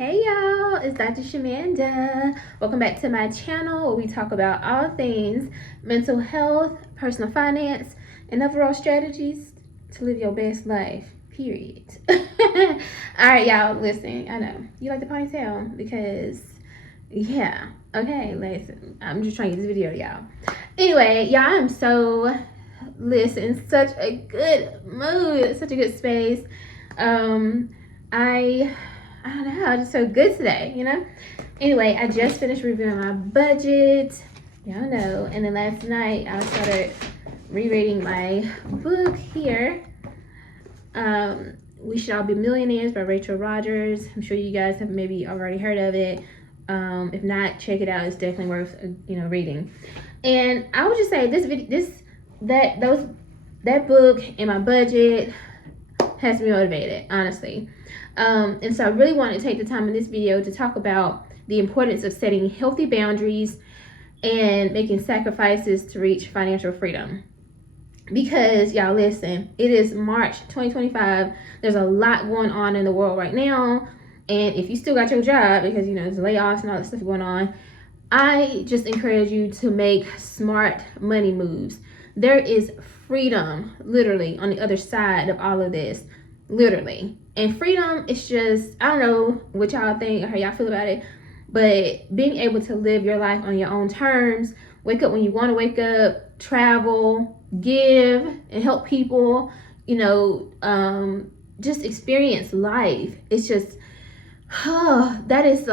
Hey y'all, it's Dr. Shamanda. Welcome back to my channel where we talk about all things mental health, personal finance, and overall strategies to live your best life, period. Alright y'all, listen, I know, you like the ponytail because, yeah, okay, listen, I'm just trying to get this video to y'all. Anyway, y'all, I'm so, listen, such a good mood, such a good space. I don't know, I just so good today, you know? Anyway, I just finished reviewing my budget, y'all know, and then last night I started rereading my book here, We Should All Be Millionaires by Rachel Rodgers. I'm sure you guys have maybe already heard of it. If not, check it out. It's definitely worth, reading. And I would just say that book and my budget has me motivated, honestly. And so I really want to take the time in this video to talk about the importance of setting healthy boundaries and making sacrifices to reach financial freedom. Because y'all listen, it is March 2025. There's a lot going on in the world right now. And if you still got your job, because there's layoffs and all that stuff going on, I just encourage you to make smart money moves. There is freedom literally on the other side of all of this, literally. And freedom is just, I don't know what y'all think or how y'all feel about it, but being able to live your life on your own terms, wake up when you want to wake up, travel, give and help people, just experience life. It's just, that is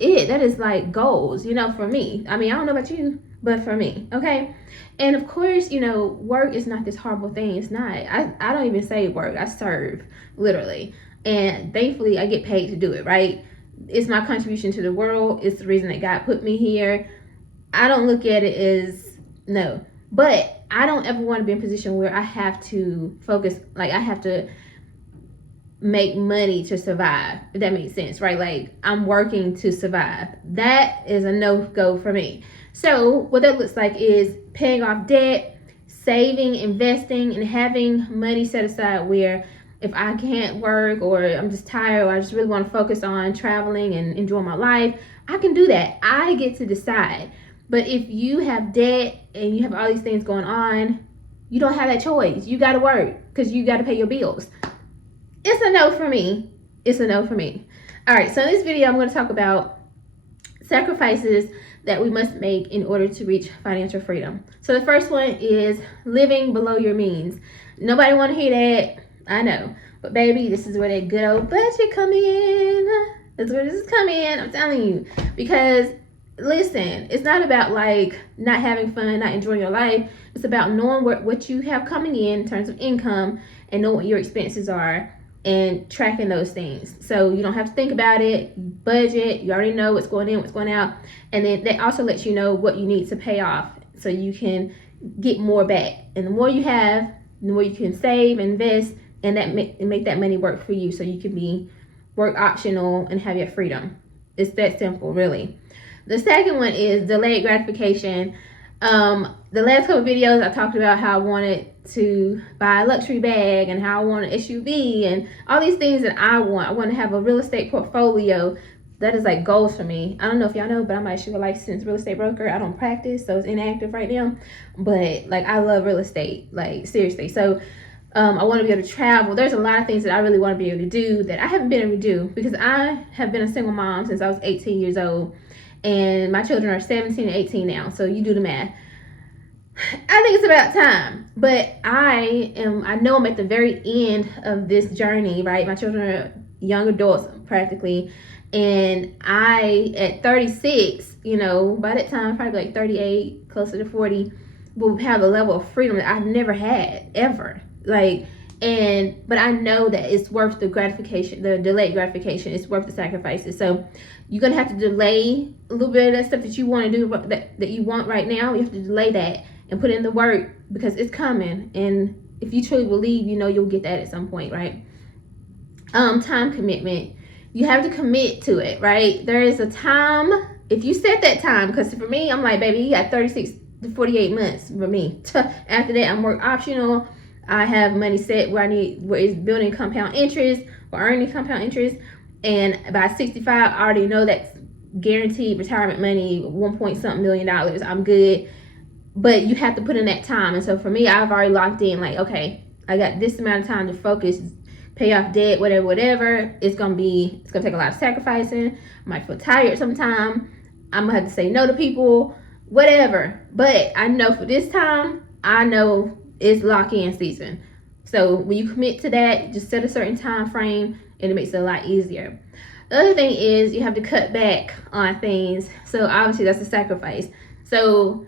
it. That is like goals, for me. I mean, I don't know about you, but for me, okay? And of course, work is not this horrible thing. It's not. I don't even say work. I serve, literally. And thankfully, I get paid to do it, right? It's my contribution to the world. It's the reason that God put me here. I don't look at it as, no. But I don't ever want to be in a position where I have to focus, like I have to make money to survive, if that makes sense, right? Like I'm working to survive. That is a no-go for me. So what that looks like is paying off debt, saving, investing, and having money set aside where if I can't work or I'm just tired or I just really want to focus on traveling and enjoying my life, I can do that. I get to decide. But if you have debt and you have all these things going on, you don't have that choice. You got to work because you got to pay your bills. It's a no for me. It's a no for me. All right, so in this video, I'm going to talk about sacrifices that we must make in order to reach financial freedom. So the first one is living below your means. Nobody want to hear that. I know. But baby, this is where that good old budget come in. That's where this is coming in. I'm telling you. Because listen, it's not about like not having fun, not enjoying your life. It's about knowing what you have coming in terms of income and know what your expenses are and tracking those things. So you don't have to think about it, budget, you already know what's going in, what's going out. And then that also lets you know what you need to pay off so you can get more back. And the more you have, the more you can save, invest, and make that money work for you so you can be work optional and have your freedom. It's that simple, really. The second one is delayed gratification. The last couple videos I talked about how I wanted to buy a luxury bag and how I want an SUV and all these things that I want. I want to have a real estate portfolio. That is like goals for me. I don't know if y'all know, but I'm actually a licensed real estate broker. I don't practice, so it's inactive right now. But like I love real estate, like seriously. So I want to be able to travel. There's a lot of things that I really want to be able to do that I haven't been able to do because I have been a single mom since I was 18 years old. And my children are 17 and 18 now. So you do the math. I think it's about time, but I know I'm at the very end of this journey, right? My children are young adults practically, and I, at 36, by that time, probably like 38, closer to 40, will have a level of freedom that I've never had, ever. But I know that it's worth the gratification, the delayed gratification. It's worth the sacrifices. So you're going to have to delay a little bit of that stuff that you want to do, that you want right now. You have to delay that and put in the work because it's coming. And if you truly believe, you'll get that at some point, right? Time commitment. You have to commit to it, right? There is a time, if you set that time, because for me, I'm like, baby, you got 36 to 48 months for me. After that, I'm work optional. I have money set where it's building compound interest or earning compound interest. And by 65, I already know that's guaranteed retirement money, 1 point something million. I'm good. But you have to put in that time. And so for me, I've already locked in, like, okay, I got this amount of time to focus, pay off debt, whatever. It's gonna take a lot of sacrificing. I might feel tired sometime. I'm gonna have to say no to people, whatever. But I know for this time, I know it's lock-in season. So when you commit to that, just set a certain time frame, and it makes it a lot easier. The other thing is you have to cut back on things. So obviously that's a sacrifice. So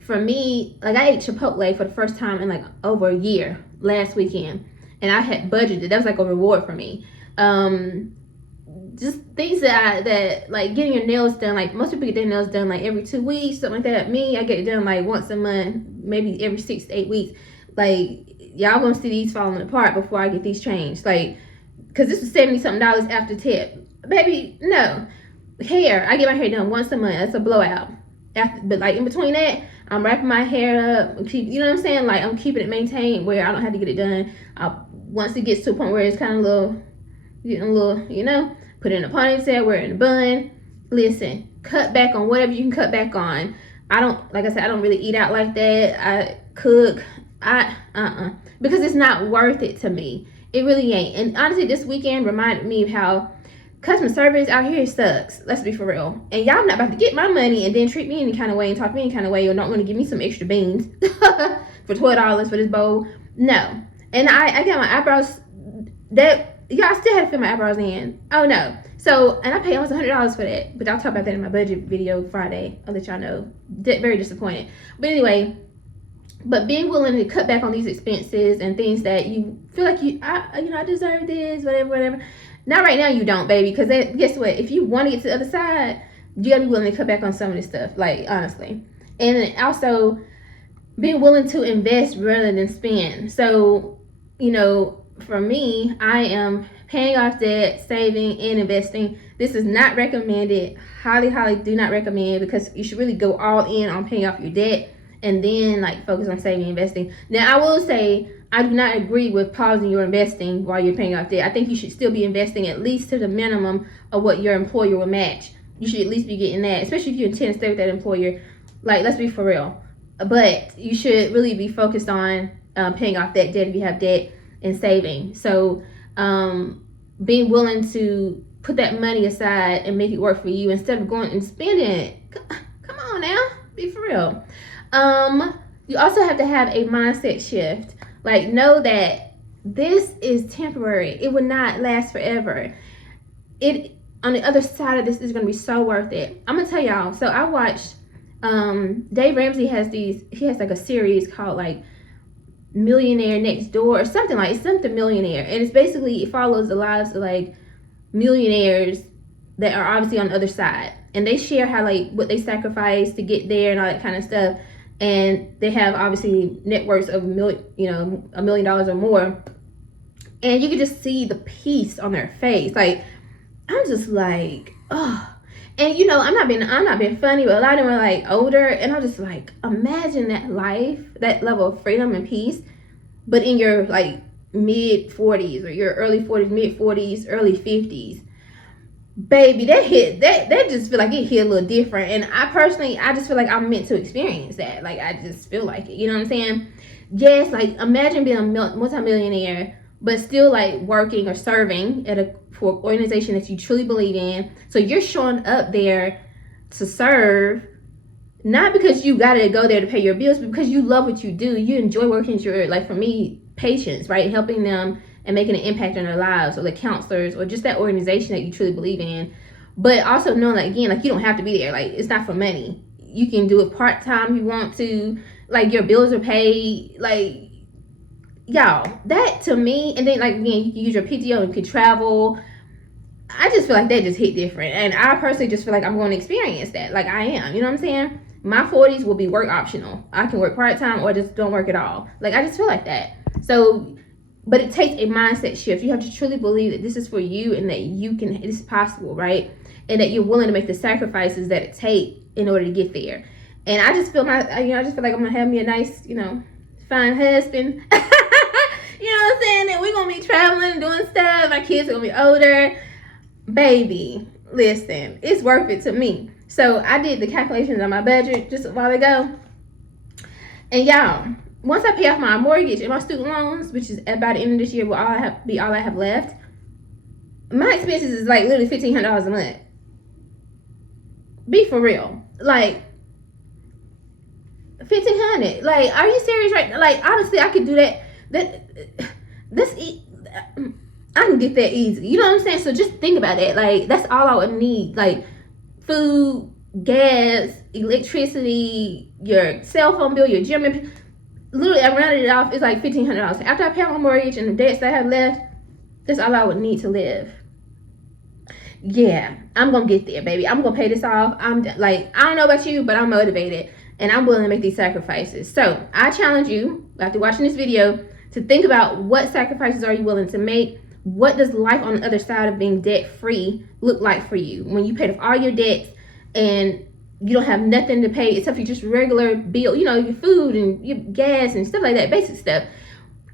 for me, like, I ate Chipotle for the first time in like over a year last weekend, and I had budgeted. That was like a reward for me. Just things that like getting your nails done. Like, most people get their nails done like every 2 weeks, something like that. Me, I get it done like once a month, maybe every 6 to 8 weeks. Like, y'all gonna see these falling apart before I get these changed. Like, cause this was $70 something after tip. Baby, no. Hair, I get my hair done once a month. That's a blowout. But like in between that, I'm wrapping my hair up. You know what I'm saying? Like, I'm keeping it maintained where I don't have to get it done. Once it gets to a point where it's kind of getting a little, put it in a ponytail, wear it in a bun. Listen, cut back on whatever you can cut back on. Like I said, I don't really eat out like that. I cook. Because it's not worth it to me. It really ain't. And honestly, this weekend reminded me of how customer service out here sucks. Let's be for real. And y'all not about to get my money and then treat me any kind of way and talk to me any kind of way, or not want to give me some extra beans for $12 for this bowl. No. And I got my eyebrows, that y'all still had to fill my eyebrows in. Oh no. So, and I paid almost $100 for that. But I'll talk about that in my budget video Friday. I'll let y'all know. Very disappointed. But anyway, but being willing to cut back on these expenses and things that you feel like I deserve this, whatever. Not right now, you don't, baby, because guess what? If you want to get to the other side, you gotta be willing to cut back on some of this stuff, like, honestly. And also being willing to invest rather than spend. So, for me, I am paying off debt, saving, and investing. This is not recommended. Highly do not recommend, because you should really go all in on paying off your debt and then like focus on saving and investing. Now, I will say, I do not agree with pausing your investing while you're paying off debt. I think you should still be investing at least to the minimum of what your employer will match. You should at least be getting that, especially if you intend to stay with that employer. Like, let's be for real. But you should really be focused on paying off that debt if you have debt, and saving. So being willing to put that money aside and make it work for you instead of going and spending it. Come on now, be for real. You also have to have a mindset shift. Like, know that this is temporary. It will not last forever. On the other side of this is going to be so worth it. I'm going to tell y'all. So I watched, Dave Ramsey he has like a series called like Millionaire Next Door or something millionaire. And it's basically, it follows the lives of like millionaires that are obviously on the other side. And they share how like what they sacrifice to get there and all that kind of stuff. And they have obviously net worths of $1 million or more, and you can just see the peace on their face. Like, I'm just like, oh. And I'm not being funny, but a lot of them are like older, and I'm just like, imagine that life, that level of freedom and peace, but in your like mid 40s or your early 40s, mid 40s, early 50s. Baby, that just feel like it hit a little different. And I just feel like I'm meant to experience that. Like, I just feel like it. You know what I'm saying? Yes, like, imagine being a multi-millionaire, but still like working or serving for an organization that you truly believe in. So you're showing up there to serve, not because you gotta go there to pay your bills, but because you love what you do. You enjoy working with your, like, for me, patients, right? Helping them and making an impact on their lives, or the counselors, or just that organization that you truly believe in. But also knowing that, again, like, you don't have to be there. Like, it's not for money. You can do it part-time if you want to. Like, your bills are paid. Like, y'all, that to me, and then, like, again, you can use your PTO and you can travel. I just feel like that just hit different. And I personally just feel like I'm going to experience that. Like, I am. You know what I'm saying? My 40s will be work optional. I can work part-time or just don't work at all. Like, I just feel like that. So, but it takes a mindset shift. You have to truly believe that this is for you and that it's possible, right? And that you're willing to make the sacrifices that it takes in order to get there. And I just feel like I'm going to have me a nice, fine husband. You know what I'm saying? And we're going to be traveling and doing stuff. My kids are going to be older. baby, listen, it's worth it to me. So I did the calculations on my budget just a while ago. And y'all, once I pay off my mortgage and my student loans, which is about the end of this year will all I have left, my expenses is like literally $1,500 a month. Be for real. Like $1,500. Like, are you serious right? Like, honestly, I could do that. I can get that easy. You know what I'm saying? So just think about that. Like, that's all I would need. Like, food, gas, electricity, your cell phone bill, your gym membership. Literally, I rounded it off. It's like $1,500. After I pay my mortgage and the debts that I have left, that's all I would need to live. Yeah, I'm gonna get there, baby. I'm gonna pay this off. I don't know about you, but I'm motivated and I'm willing to make these sacrifices. So I challenge you, after watching this video, to think about what sacrifices are you willing to make. What does life on the other side of being debt free look like for you? When you paid off all your debts and you don't have nothing to pay except for just regular bill, you know, your food and your gas and stuff like that, basic stuff.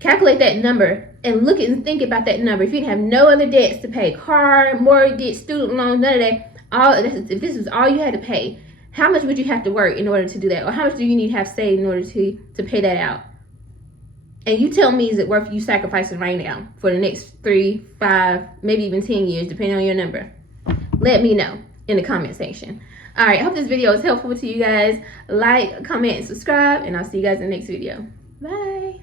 Calculate that number and look at and think about that number. If you have no other debts to pay, car, mortgage, student loans, none of that, if this was all you had to pay, how much would you have to work in order to do that? Or how much do you need to have saved in order to pay that out? And you tell me, is it worth you sacrificing right now for the next 3, 5, maybe even 10 years, depending on your number? Let me know in the comment section. All right, I hope this video was helpful to you guys. Like, comment, and subscribe, and I'll see you guys in the next video. Bye.